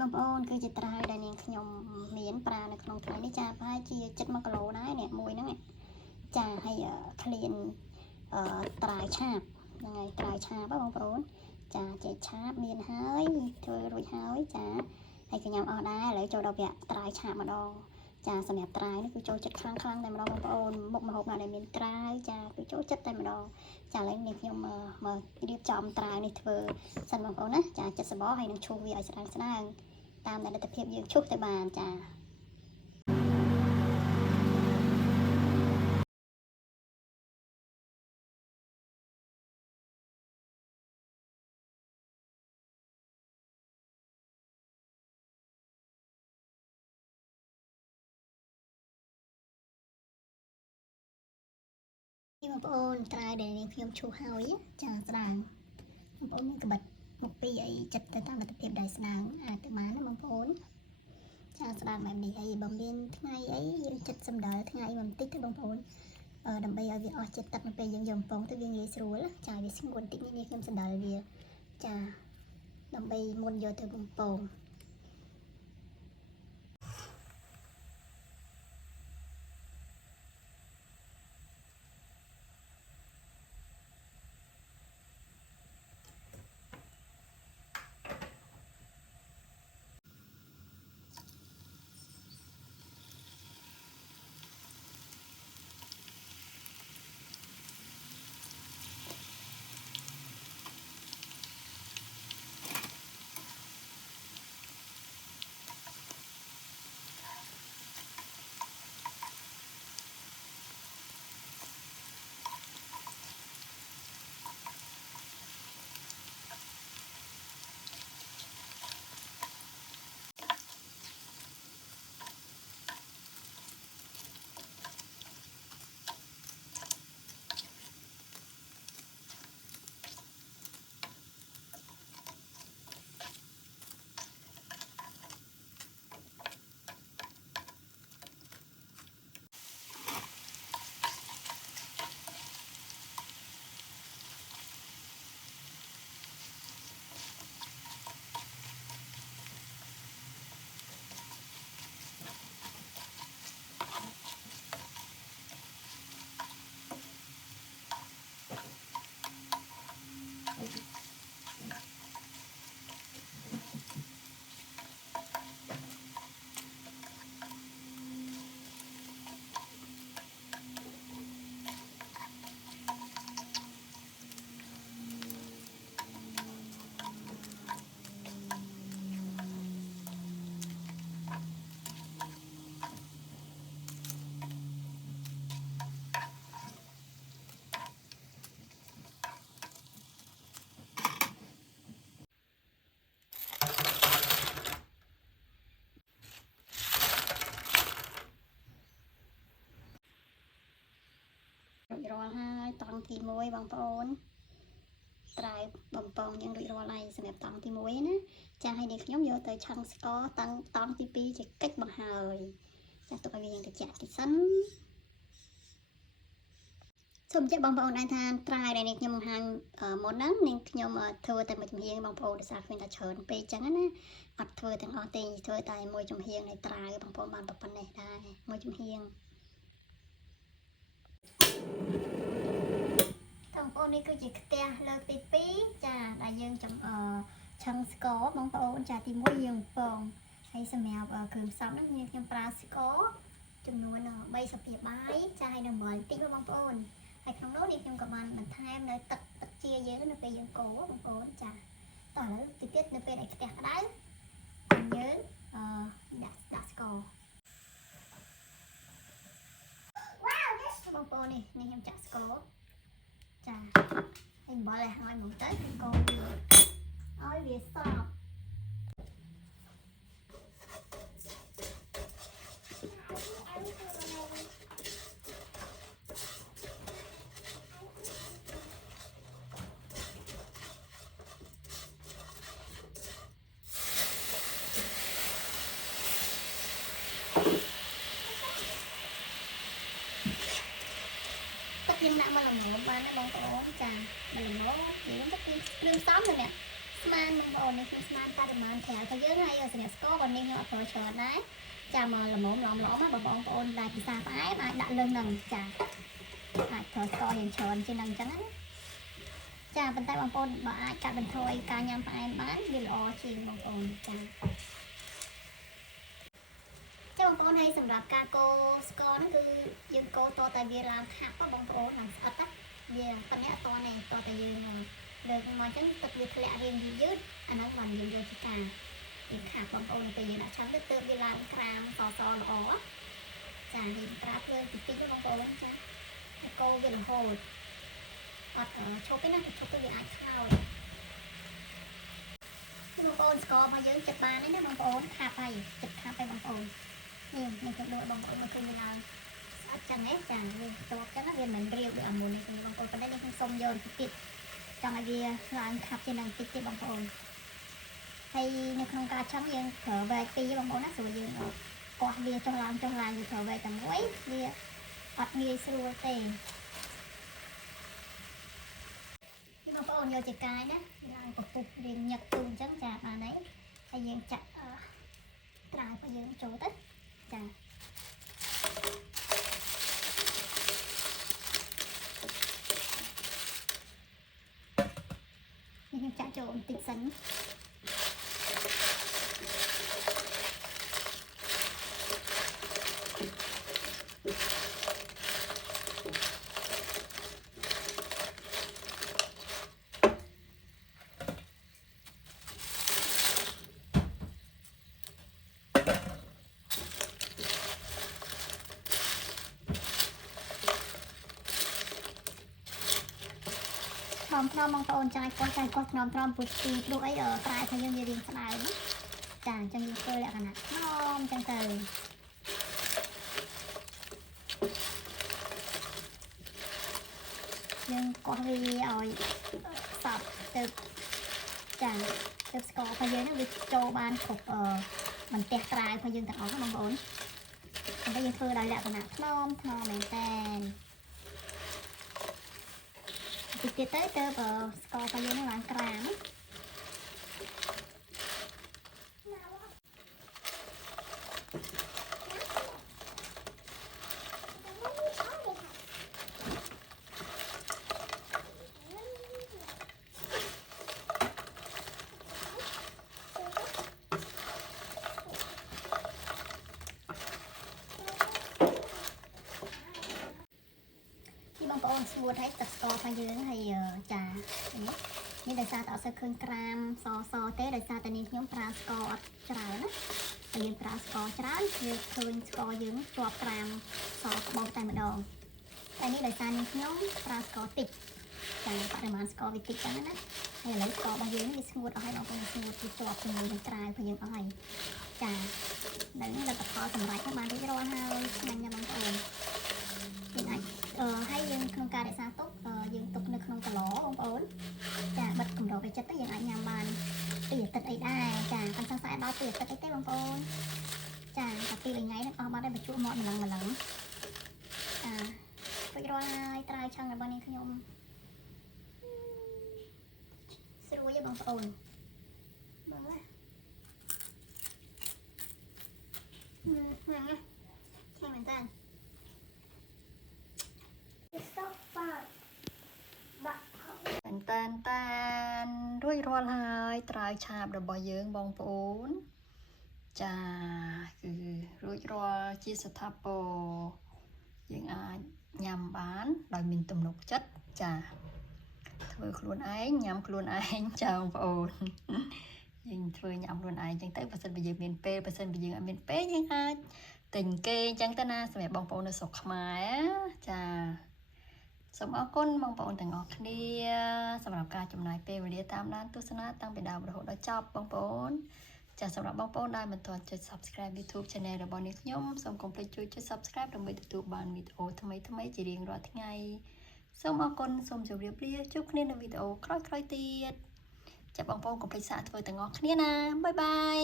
បងប្អូនគឺជាត្រាវដែលនាងខ្ញុំមានប្រើនៅក្នុងថ្ងៃនេះចាប្រហែលជា7 គីឡូដែរនេះមួយហ្នឹងចាហើយឃ្លានត្រាវឆាបហ្នឹងហើយត្រាវឆាបបងប្អូនចាចេកឆាបមានហើយធ្វើរួចហើយចាហើយក៏ញ៉ាំអស់ដែរឥឡូវចូលដល់វគ្គត្រាវឆាបម្ដងចាសម្រាប់ត្រាវនេះគឺចូលចិត្តខ្លាំងតែម្ដងបងប្អូនមុខម្ហូបណាដែលមានត្រាវចាគឺចូលចិត្តតែម្ដងចាឥឡូវនេះខ្ញុំមករៀបចំត្រាវនេះធ្វើសិនបងប្អូនណាចាចិត្តសបោហើយនឹងឈូសវាឲ្យស្ដើងតាមដែលលទ្ធភាពយើងឈូសទៅបានចាបងប្អូនត្រាវដែលខ្ញុំឈូសហើយចាស្ដើងបងប្អូនមានក្បិតមុខពីអីចិត្តទៅតាមលទ្ធភាពដែលស្ដើងអាចទៅបានណាបងប្អូនចាស្ដើងបែបនេះហើយបើមានថ្ងៃអីយើងចិត្តសម្ដៅថ្ងៃបន្តិចទៅបងប្អូនដើម្បីឲ្យវាអស់ជាតិទឹកនៅពេលយើងយកបំពងទៅវាងាយស្រួលចាវាស្ងួតបន្តិចនេះខ្ញុំសម្ដៅវាចាដើម្បីមុនយកទៅបំពងរាល់ហើយតង់ទី1បងប្អូនត្រាវបំពងយើងរួចរាល់ហើយសម្រាប់តង់ទី1ណាចាឲ្យនេះខ្ញុំយកទៅឆឹងស្ករតង់ទី2ជាកិច្ចបង្ហើយចាទុកឲ្យវាយើងត្រជាក់តិចសិនសូមជម្រាបបងប្អូនដែរថាត្រាវដែលនេះខ្ញុំបង្ហាញមុនហ្នឹងនាងខ្ញុំធ្វើតែមួយចំហៀងបងប្អូនដោយសារឃើញថាច្រើនពេកចឹងណាអត់ធ្វើទាំងអស់ទេធ្វើតែមួយចំហៀងនៃត្រាវបងប្អូនបានប៉ុណ្ណេះដែរមួយចំហៀងបងប្អូននេះគឺជាខ្ទះលើកទី2ចាដែលយើងឆឹងស្ករបងប្អូនចាទី1យើងបំពងហើយសម្រាប់គ្រឿងផ្សំហ្នឹងខ្ញុំប្រើស្ករចំនួន3ស្លាបព្រាបាយចាហើយនឹងអំបិលបន្តិចបងប្អូនហើយក្នុងនោះនេះខ្ញុំក៏បានបន្ថែមនៅទឹកជាយើងនៅពេលយើងកូរបងប្អូនចាតោះឥឡូវទីទៀតនៅពេលដែលខ្ទះក្តៅយើងដាក់ស្ករបងប្អូននេះខ្ញុំចាក់ស្ករចាហើយអំបិលឲ្យហើយមកទៅកូរឲ្យវាស្រស់យើងដាក់មកល្មមបានណាបងប្អូនចាមកល្មមយើងទៅគ្រឿងផ្សំនេះ ស្មានបងប្អូននេះខ្ញុំស្មានបរិមាណប្រើទៅយើងហើយសម្រាប់ស្ករបងនេះខ្ញុំអត់ប្រើច្រើនដែរចាំមកល្មមឡំមកបងប្អូនដែលពិសាផ្អែមអាចដាក់លើនឹងចាអាចប្រើស្ករយ៉ាងច្រើនជាងនឹងអញ្ចឹងណាចាប៉ុន្តែបងប្អូនបើអាចកាត់បន្ថយការញ៉ាំផ្អែមបានវាល្អជាងបងប្អូនចាបងប្អូនហើយសម្រាប់ការកូរស្ករហ្នឹងគឺយើងកូរតតែវាឡើងខាប់បងប្អូនឡើងស្អិតវាប៉ុណ្ណេះអត់តនេះតតែយើងលើកមកអញ្ចឹងទឹកវាធ្លាក់រៀងយឺតអាហ្នឹងបានយើងយកជាការវាខាប់បងប្អូនពេលយើងដាក់ឆឹងទៅទើបវាឡើងក្រាមសល្អចាយើងប្រើភ្លើងតិចៗបងប្អូនចាកូរវារហូតអត់ឈប់ទេណាឈប់ទៅវាអាចខ្លោចបងប្អូនស្កររបស់យើងចិត្តបានទេណាបងប្អូនខាប់ហើយចិត្តខាប់ហើយបងប្អូននេះខ្ញុំដូចបងប្អូនមកឃើញវាឡើងស្អិតចឹងណាចាវាតបចឹងណាវាមិនរាវដូចអាមុននេះបងប្អូនប៉ុន្តែនេះខ្ញុំសុំយកតិចទៀតចង់ឲ្យវាឡើងខាប់ជាងនឹងតិចទៀតបងប្អូនហើយនៅក្នុងការឆឹងយើងប្រើវែកពីរបងប្អូនណាស្រួលយើងកោះវាចុះឡើងវាប្រើវែកតែមួយវាអត់ងាយស្រួលទេបងប្អូនយកជាកាយណាឡើងពពុះរៀងញឹកទូអញ្ចឹងចាបានហើយយើងចាក់ត្រាវរបស់យើងចូលទៅចានេះខ្ញុំចាក់ចូលបន្តិចសិនថ្នមបងប្អូនចាយកោះថ្នមពុះពីព្រោះអីត្រាយរបស់យើងវារៀងស្ដើងចាអញ្ចឹងយើងធ្វើលក្ខណៈថ្នមអញ្ចឹងទៅយើងកោះវាឲ្យសប់ទៅចាទៅស្កររបស់យើងហ្នឹងវាចូលបានគ្រប់បន្ទះត្រាយរបស់យើងទាំងអស់បងប្អូនតែយើងធ្វើដោយលក្ខណៈថ្នមមែនតើតិចទៀតទៅស្កររបស់យើងនឹងឡើងក្រាមបងប្អូនស្ងួតហើយទឹកស្កររបស់យើងហើយចានេះដោយសារតែអត់សូវឃើញក្រាមសទេដោយសារតែនេះខ្ញុំប្រើស្ករអត់ច្រើនណាតែយើងប្រើស្ករច្រើនវាឃើញស្ករយើងជាប់ក្រាមសក្បោសតែម្ដងតែនេះដោយសារនេះខ្ញុំប្រើស្ករតិចចាបរិមាណស្ករវាតិចចឹងណាហើយឥឡូវស្កររបស់យើងវាស្ងួតអស់ហើយបងប្អូនស្ងួតវាជាប់ជាមួយនឹងត្រាវរបស់យើងអស់ហើយចាដល់នេះលទ្ធផលសម្រាប់បានរួចរាល់ហើយឆ្ងាញ់ណាស់បងប្អូនយើងអាចហើយយើងក្នុងការរក្សាទុកយើងទុកនៅក្នុងកឡបងប្អូនចាបិទកម្របឲ្យចិត្តទៅយើងអាចញ៉ាំបាន2អាទិត្យអីដែរចាប៉ុន្តែស្អែកដល់2អាទិត្យអីទេបងប្អូនចាតែ2ថ្ងៃហ្នឹងអស់បាត់ហើយបញ្ជក់មាត់ម្លឹងចារួចរាល់ហើយត្រាវឆឹងរបស់នេះខ្ញុំស្រួយទេបងប្អូនមើលណាឆ្ងាញ់មែនតើតែនរួចរាល់ហើយត្រាវឆាបរបស់យើងបងប្អូនចាគឺរួចរាល់ជាស្ថាពរយើងអាចញ៉ាំបានដោយមានទំនុកចិត្តចាធ្វើខ្លួនឯងញ៉ាំខ្លួនឯងចាបងប្អូនយើងធ្វើញ៉ាំខ្លួនឯងចឹងទៅបើសិនបើយើងមានពេលបើសិនបើយើងអត់មានពេលយើងអាចទិញគេចឹងទៅណាសម្រាប់បងប្អូននៅស្រុកខ្មែរចាសូមអរគុណបងប្អូនទាំងអស់គ្នាសម្រាប់ការចំណាយពេលវេលាតាមដានទស្សនាតាំងពីដើមរហូតដល់ចប់បងប្អូនចាសម្រាប់បងប្អូនដែលមិនទាន់ចុច Subscribe YouTube Channel របស់នេះខ្ញុំសូមកុំភ្លេចជួយចុច Subscribe ដើម្បីទទួលបានវីដេអូថ្មីជារៀងរាល់ថ្ងៃសូមអរគុណសូមជម្រាបលាជួបគ្នានៅវីដេអូក្រោយៗទៀតចាបងប្អូនកុំភ្លេចសាកធ្វើទាំងអស់គ្នាណាបាយបាយ